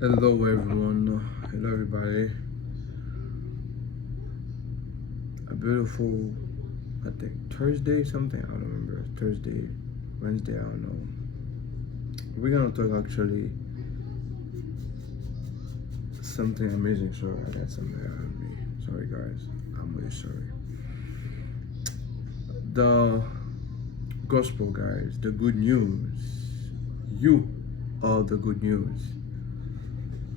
Hello everyone, hello everybody. A beautiful, I think Thursday something, I don't remember. Thursday, Wednesday, I don't know. We're gonna talk actually something amazing. Sorry, I got something on me. Sorry guys, I'm really sorry. The gospel, guys, the good news. You are the good news.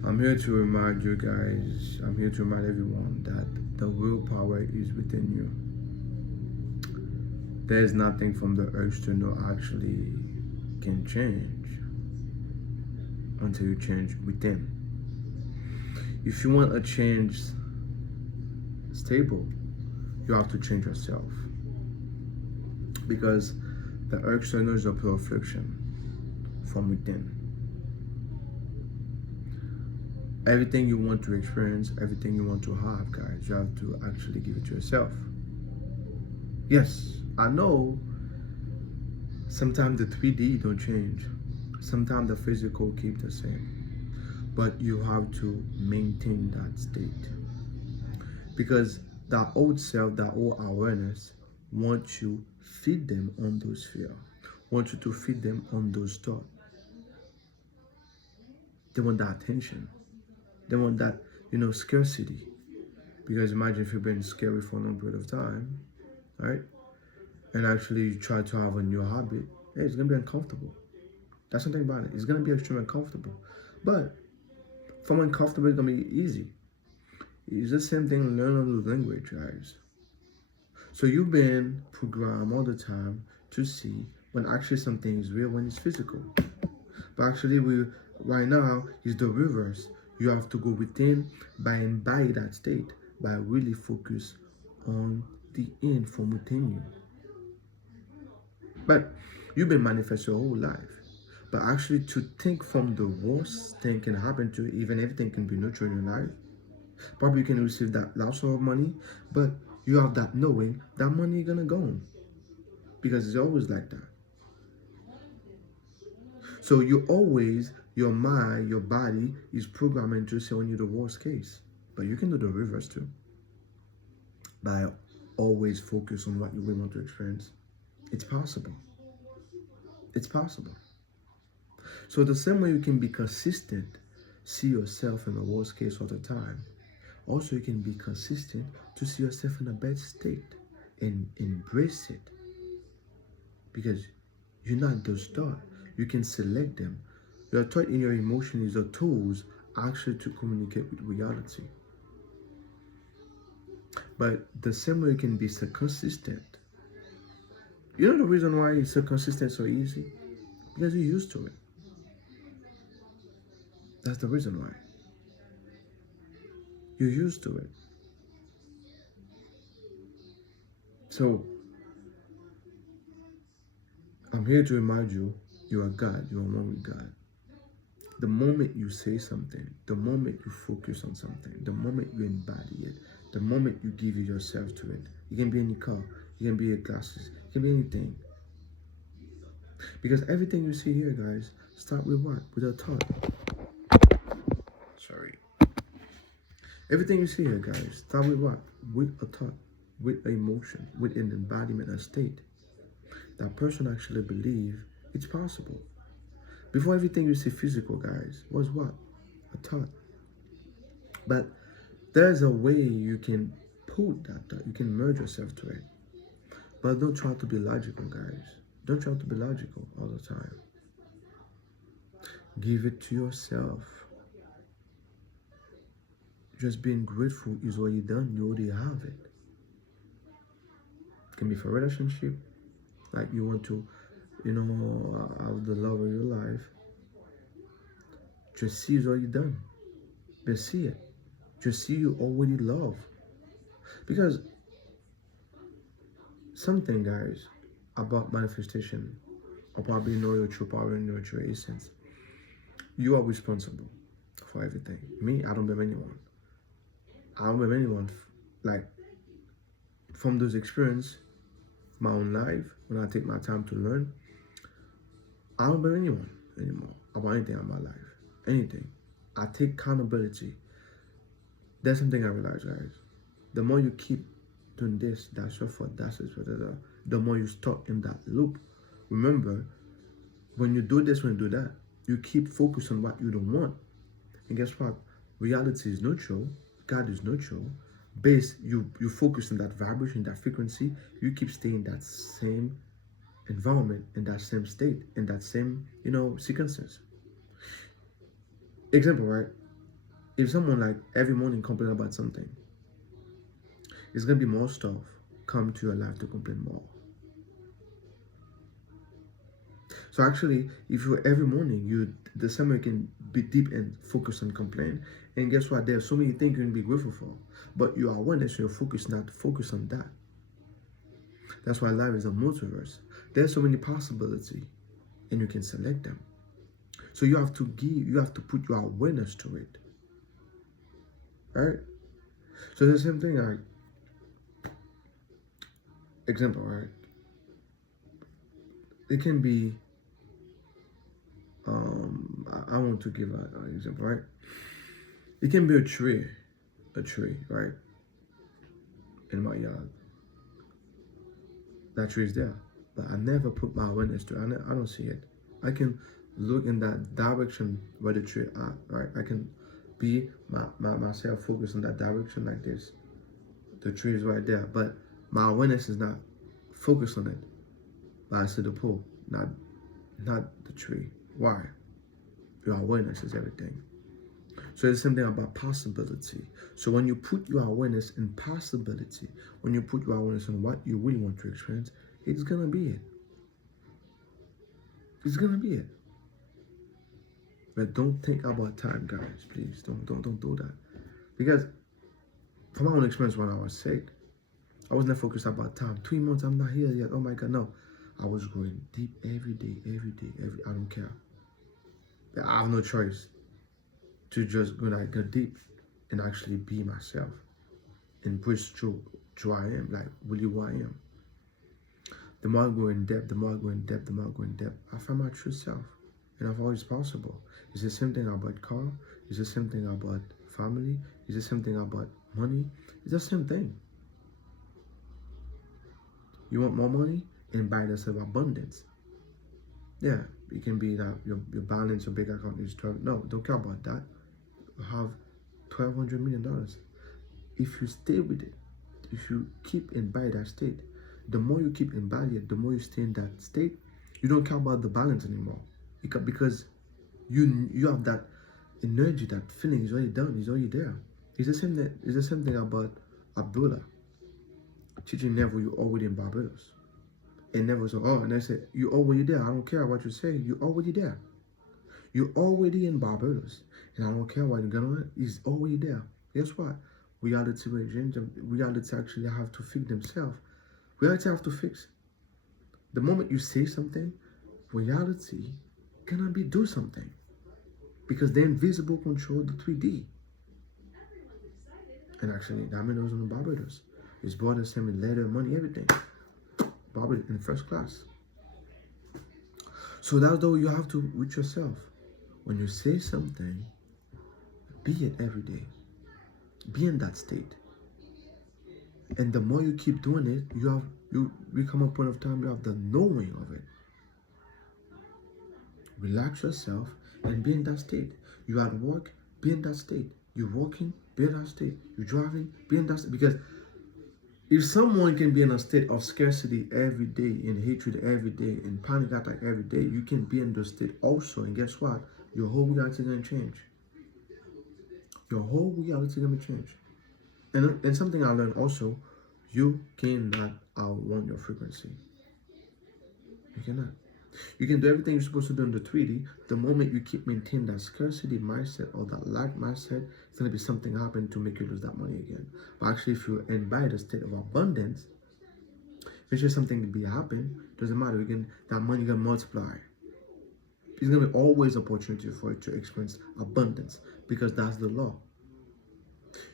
I'm here to remind you guys, I'm here to remind everyone that the willpower is within you. There's nothing from the external actually can change until you change within. If you want a change stable, you have to change yourself, because the external is a reflection from within. Everything you want to experience, everything you want to have, guys, you have to actually give it to yourself. Yes, I know sometimes the 3D don't change. Sometimes the physical keep the same. But you have to maintain that state. Because that old self, that old awareness, wants you feed them on those fear. Want you to feed them on those thoughts. They want that attention. They want that, scarcity. Because imagine if you've been scary for a long period of time, right? And actually you try to have a new habit, hey, it's gonna be uncomfortable. That's something about it. It's gonna be extremely uncomfortable. But from uncomfortable, it's gonna be easy. It's the same thing learning a new language, guys. So you've been programmed all the time to see when actually something is real when it's physical. But actually we right now is the reverse. You have to go within by embody that state, by really focus on the end from within you. But you've been manifesting your whole life. But actually to think from the worst thing can happen to you, even everything can be neutral in your life. Probably you can receive that lots of money, but you have that knowing that money is gonna go, because it's always like that. So you always, your mind, your body is programming to say on you the worst case. But you can do the reverse too. By always focus on what you really want to experience. It's possible. It's possible. So the same way you can be consistent, see yourself in the worst case all the time. Also, you can be consistent to see yourself in a better state and embrace it. Because you're not those thoughts. You can select them. Your thought and your emotion is the tools actually to communicate with reality. But the same way you can be so consistent. You know the reason why it's so consistent so easy? Because you're used to it. That's the reason why. You're used to it. So I'm here to remind you, you are God, you are one with God. The moment you say something, the moment you focus on something, the moment you embody it, the moment you give yourself to it, it can be any car, it can be your glasses, it can be anything. Because everything you see here, guys, start with what? With a thought. Sorry. Everything you see here, guys, start with what? With a thought, with an emotion, with an embodiment, a state. That person actually believe it's possible. Before everything you see physical, guys, was what? A thought. But there's a way you can put that thought, you can merge yourself to it. But don't try to be logical, guys. Don't try to be logical all the time. Give it to yourself. Just being grateful is already done. You already have it. It can be for a relationship, like you want to, have the love of your life. Just see it's already done. Just see it. Just see you already love. Because something, guys, about manifestation, or probably know your true power and your true essence. You are responsible for everything. Me, I don't blame anyone. I don't blame anyone. Like, from those experiences, my own life, when I take my time to learn, I don't blame anyone anymore about anything in my life. Anything. I take accountability. That's something I realize, guys. The more you keep doing this, that's your fault, that's it, the more you stuck in that loop. Remember, when you do this, when you do that, you keep focused on what you don't want. And guess what? Reality is neutral. God is neutral. Base, you focus on that vibration, that frequency. You keep staying in that same environment, in that same state, in that same, sequences. Example, right? If someone like every morning complain about something, it's gonna be more stuff come to your life to complain more. So actually, if you every morning the same way you can be deep and focus on complain, and guess what? There's so many things you can be grateful for, but your awareness, your focus, not focus on that. That's why life is a multiverse. There's so many possibilities, and you can select them. So you have to put your awareness to it. Right? So the same thing, like example, right? It can be I want to give an example, right? It can be a tree, right? In my yard. That tree is there, but I never put my awareness to it. I don't see it. I can look in that direction where the tree are, right? I can be myself focused on that direction like this. The tree is right there, but my awareness is not focused on it. But I see the pool, not the tree. Why? Your awareness is everything. So it's something about possibility. So when you put your awareness in possibility, when you put your awareness on what you really want to experience, it's gonna be it. It's gonna be it. But don't think about time, guys. Please don't do that. Because from my own experience when I was sick, I wasn't focused about time. 3 months, I'm not here yet. Oh my God, no. I was going deep every day. I don't care. I have no choice to just go deep and actually be myself and breathe through I am, like really who I am. The more I go in depth, I find my true self. And I've always possible. It's the same thing about car. It's the same thing about family. It's the same thing about money. It's the same thing. You want more money? And buy yourself abundance. Yeah, it can be that your balance, your bank account is 12. No, don't care about that. You have $1,200 million. If you stay with it, if you keep and buy that state, the more you keep and buy it, the more you stay in that state, you don't care about the balance anymore. Because you have that energy, that feeling is already done, it's already there. It's the same thing about Abdullah teaching Neville you already in Barbados. And Neville said, oh, and I said, you already there. I don't care what you say, you already there. You're already in Barbados. And I don't care what you're gonna, he's already there. Guess what? Reality will change. Reality actually have to fix themselves. Reality have to fix. The moment you say something, reality gonna be do something. Because the invisible control the 3D. And actually, Domino's on the Barbados. His brother sent me letter, money, everything. Barbados in first class. So that's the way you have to with yourself. When you say something, be it every day. Be in that state. And the more you keep doing it, you become a point of time you have the knowing of it. Relax yourself and be in that state. You at work, be in that state. You're walking, be in that state. You're driving, be in that state. Because if someone can be in a state of scarcity every day, in hatred every day, in panic attack every day, you can be in the state also. And guess what? Your whole reality is going to change. Your whole reality is going to change. And something I learned also, you cannot outrun your frequency. You cannot. You can do everything you're supposed to do in the 3D. The moment you keep maintaining that scarcity mindset or that lack mindset, it's going to be something happen to make you lose that money again. But actually, if you embody the state of abundance, if it's just something to be happen, doesn't matter. That money going to multiply. It's going to be always opportunity for you to experience abundance because that's the law.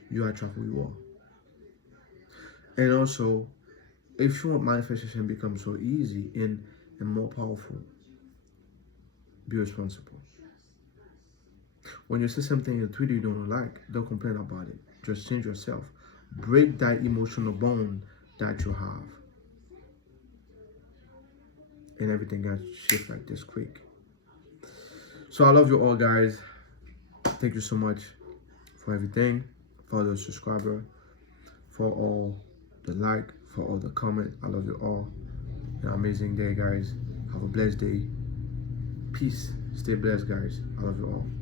You attract who you are. And also, if you want manifestation to become so easy and more powerful, be responsible. When you see something in Twitter you don't like, don't complain about it. Just change yourself. Break that emotional bond that you have. And everything gets shift like this quick. So I love you all, guys. Thank you so much for everything, for the subscriber, for all the like, for all the comment. I love you all. An amazing day, guys. Have a blessed day. Peace. Stay blessed, guys. I love you all.